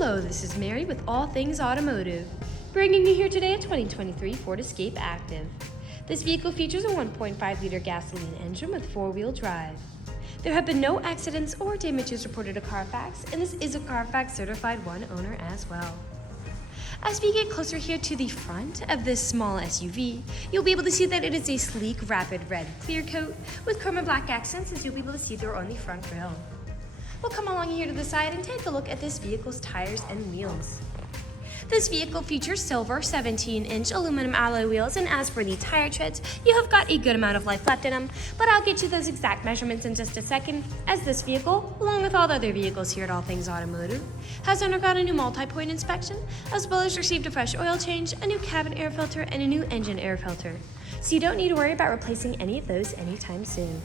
Hello, this is Mary with All Things Automotive, bringing you here today a 2023 Ford Escape Active. This vehicle features a 1.5-liter gasoline engine with four-wheel drive. There have been no accidents or damages reported to CARFAX, and this is a CARFAX certified one owner as well. As we get closer here to the front of this small SUV, you'll be able to see that it is a sleek Rapid Red Clearcoat with chrome and black accents, as you'll be able to see there on the front grille. We'll come along here to the side and take a look at this vehicle's tires and wheels. This vehicle features silver 17-inch aluminum alloy wheels, and as for the tire treads, you have got a good amount of life left in them, but I'll get you those exact measurements in just a second, as this vehicle, along with all the other vehicles here at All Things Automotive, has undergone a new multi-point inspection, as well as received a fresh oil change, a new cabin air filter, and a new engine air filter. So you don't need to worry about replacing any of those anytime soon.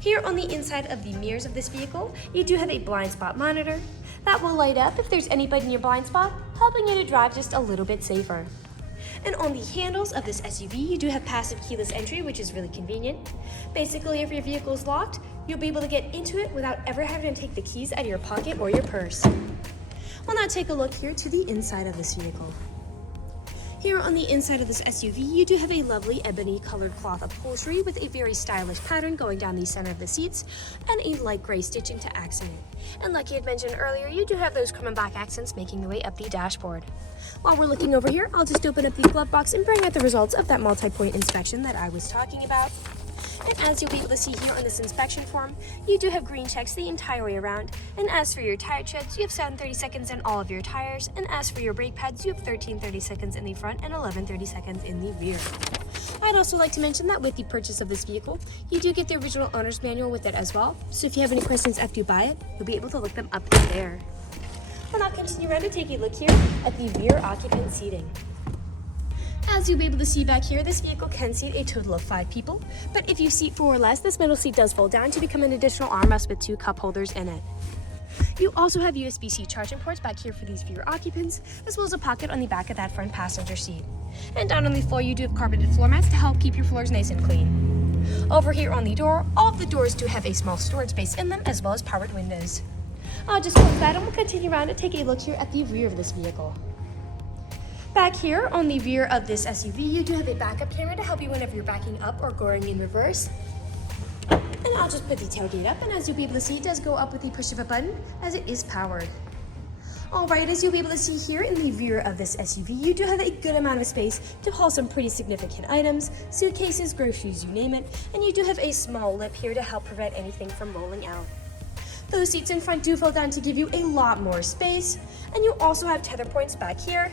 Here on the inside of the mirrors of this vehicle, you do have a blind spot monitor that will light up if there's anybody in your blind spot, helping you to drive just a little bit safer. And on the handles of this SUV, you do have passive keyless entry, which is really convenient. Basically, if your vehicle is locked, you'll be able to get into it without ever having to take the keys out of your pocket or your purse. We'll now take a look here to the inside of this vehicle. Here on the inside of this SUV, you do have a lovely ebony colored cloth upholstery with a very stylish pattern going down the center of the seats and a light gray stitching to accent it. And like you had mentioned earlier, you do have those chrome and black accents making their way up the dashboard. While we're looking over here, I'll just open up the glove box and bring out the results of that multi-point inspection that I was talking about. And as you'll be able to see here on this inspection form, you do have green checks the entire way around. And as for your tire treads, you have 7 30-seconds in all of your tires. And as for your brake pads, you have 13 30-seconds in the front and 11 30-seconds in the rear. I'd also like to mention that with the purchase of this vehicle, you do get the original owner's manual with it as well. So if you have any questions after you buy it, you'll be able to look them up in there. We'll now continue around to take a look here at the rear occupant seating. As you'll be able to see back here, this vehicle can seat a total of 5 people, but if you seat 4 or less, this middle seat does fold down to become an additional armrest with 2 cup holders in it. You also have USB-C charging ports back here for these rear occupants, as well as a pocket on the back of that front passenger seat. And down on the floor, you do have carpeted floor mats to help keep your floors nice and clean. Over here on the door, all of the doors do have a small storage space in them, as well as powered windows. I'll just close that and we'll continue around to take a look here at the rear of this vehicle. Back here on the rear of this SUV, you do have a backup camera to help you whenever you're backing up or going in reverse. And I'll just put the tailgate up, and as you'll be able to see, it does go up with the push of a button as it is powered. Alright, as you'll be able to see here in the rear of this SUV, you do have a good amount of space to haul some pretty significant items, suitcases, groceries, you name it, and you do have a small lip here to help prevent anything from rolling out. Those seats in front do fold down to give you a lot more space, and you also have tether points back here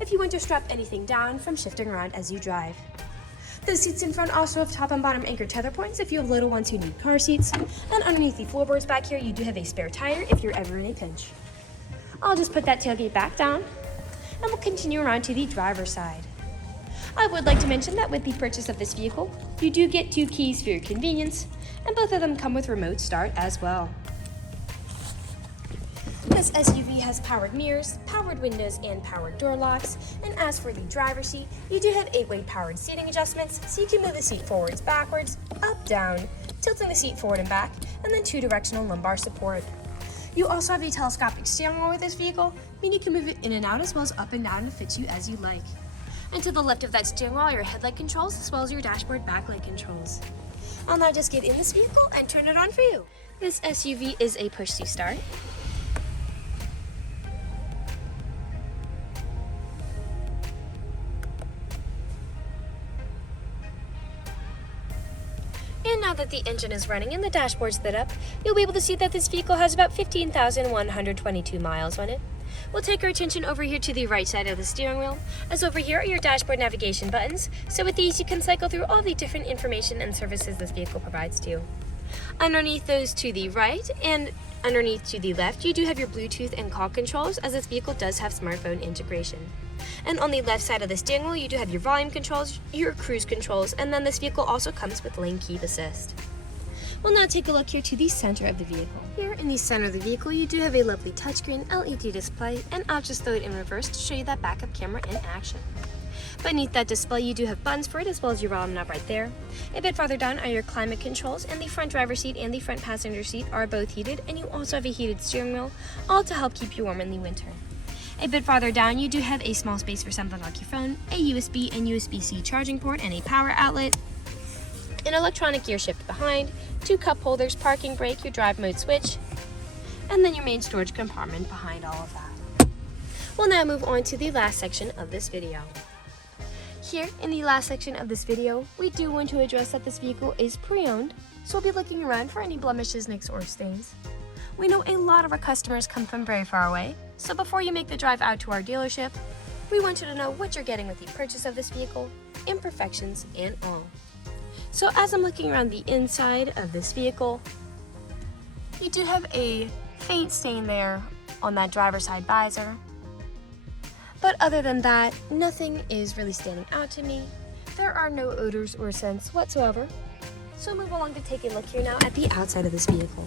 if you want to strap anything down from shifting around as you drive. The seats in front also have top and bottom anchor tether points if you have little ones who need car seats, and underneath the floorboards back here you do have a spare tire if you're ever in a pinch. I'll just put that tailgate back down, and we'll continue around to the driver's side. I would like to mention that with the purchase of this vehicle, you do get 2 keys for your convenience, and both of them come with remote start as well. This SUV has powered mirrors, powered windows, and powered door locks. And as for the driver's seat, you do have 8-way powered seating adjustments, so you can move the seat forwards, backwards, up, down, tilting the seat forward and back, and then 2-directional lumbar support. You also have a telescopic steering wheel with this vehicle, meaning you can move it in and out as well as up and down and fit you as you like. And to the left of that steering wheel are your headlight controls as well as your dashboard backlight controls. I'll now just get in this vehicle and turn it on for you. This SUV is a push-to-start. And now that the engine is running and the dashboard's lit up, you'll be able to see that this vehicle has about 15,122 miles on it. We'll take our attention over here to the right side of the steering wheel, as over here are your dashboard navigation buttons, so with these you can cycle through all the different information and services this vehicle provides to you. Underneath those to the right and underneath to the left, you do have your Bluetooth and call controls, as this vehicle does have smartphone integration. And on the left side of the steering wheel, you do have your volume controls, your cruise controls, and then this vehicle also comes with lane keep assist. We'll now take a look here to the center of the vehicle. Here in the center of the vehicle, you do have a lovely touchscreen LED display, and I'll just throw it in reverse to show you that backup camera in action. Beneath that display, you do have buttons for it, as well as your bottom knob right there. A bit farther down are your climate controls, and the front driver's seat and the front passenger seat are both heated, and you also have a heated steering wheel, all to help keep you warm in the winter. A bit farther down, you do have a small space for something like your phone, a USB and USB-C charging port, and a power outlet. An electronic gear shift behind, 2 cup holders, parking brake, your drive mode switch, and then your main storage compartment behind all of that. We'll now move on to the last section of this video. Here, in the last section of this video, we do want to address that this vehicle is pre-owned, so we'll be looking around for any blemishes, nicks, or stains. We know a lot of our customers come from very far away, so before you make the drive out to our dealership, we want you to know what you're getting with the purchase of this vehicle, imperfections, and all. So as I'm looking around the inside of this vehicle, you do have a faint stain there on that driver's side visor. But other than that, nothing is really standing out to me. There are no odors or scents whatsoever. So move along to take a look here now at the outside of this vehicle.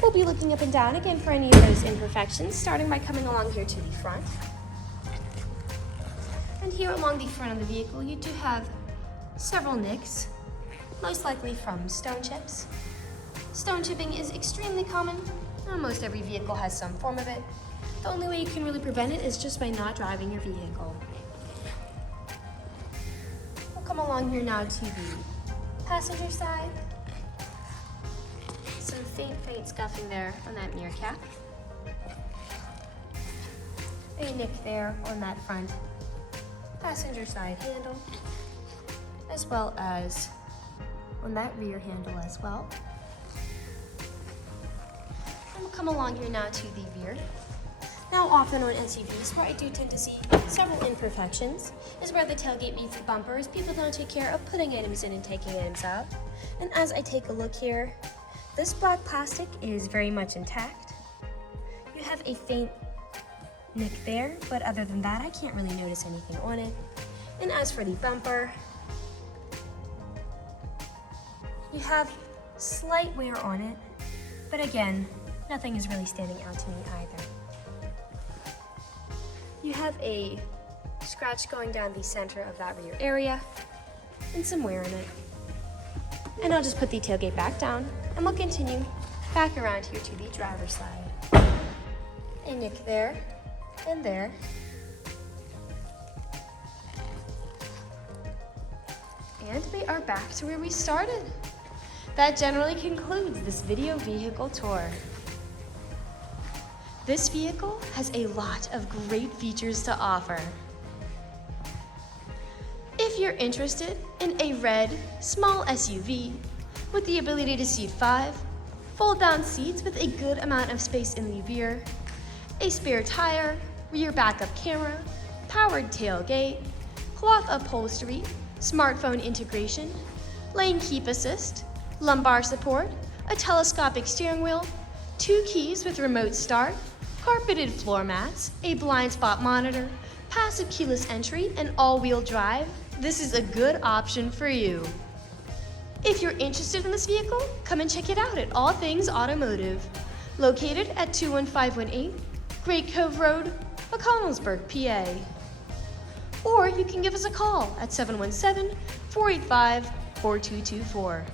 We'll be looking up and down again for any of those imperfections, starting by coming along here to the front. And here along the front of the vehicle, you do have several nicks, most likely from stone chips. Stone chipping is extremely common. Almost every vehicle has some form of it. The only way you can really prevent it is just by not driving your vehicle. We'll come along here now to the passenger side. Some faint scuffing there on that mirror cap. A nick there on that front passenger side handle, as well as on that rear handle as well. And we'll come along here now to the rear. Now, often on SUVs, where I do tend to see several imperfections, is where the tailgate meets the bumpers. People don't take care of putting items in and taking items out. And as I take a look here, this black plastic is very much intact. You have a faint nick there, but other than that, I can't really notice anything on it. And as for the bumper, you have slight wear on it, but again, nothing is really standing out to me either. You have a scratch going down the center of that rear area and some wear in it. And I'll just put the tailgate back down and we'll continue back around here to the driver's side. A nick there and there. And we are back to where we started. That generally concludes this video vehicle tour. This vehicle has a lot of great features to offer. If you're interested in a red, small SUV with the ability to seat 5, fold-down seats with a good amount of space in the rear, a spare tire, rear backup camera, powered tailgate, cloth upholstery, smartphone integration, lane keep assist, lumbar support, a telescopic steering wheel, 2 keys with remote start, carpeted floor mats, a blind spot monitor, passive keyless entry, and all-wheel drive, this is a good option for you. If you're interested in this vehicle, come and check it out at All Things Automotive, located at 21518 Great Cove Road, McConnellsburg, PA. Or you can give us a call at 717-485-4224.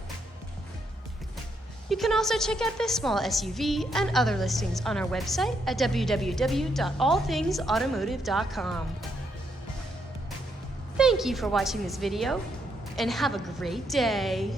You can also check out this small SUV and other listings on our website at www.allthingsautomotive.com. Thank you for watching this video, and have a great day.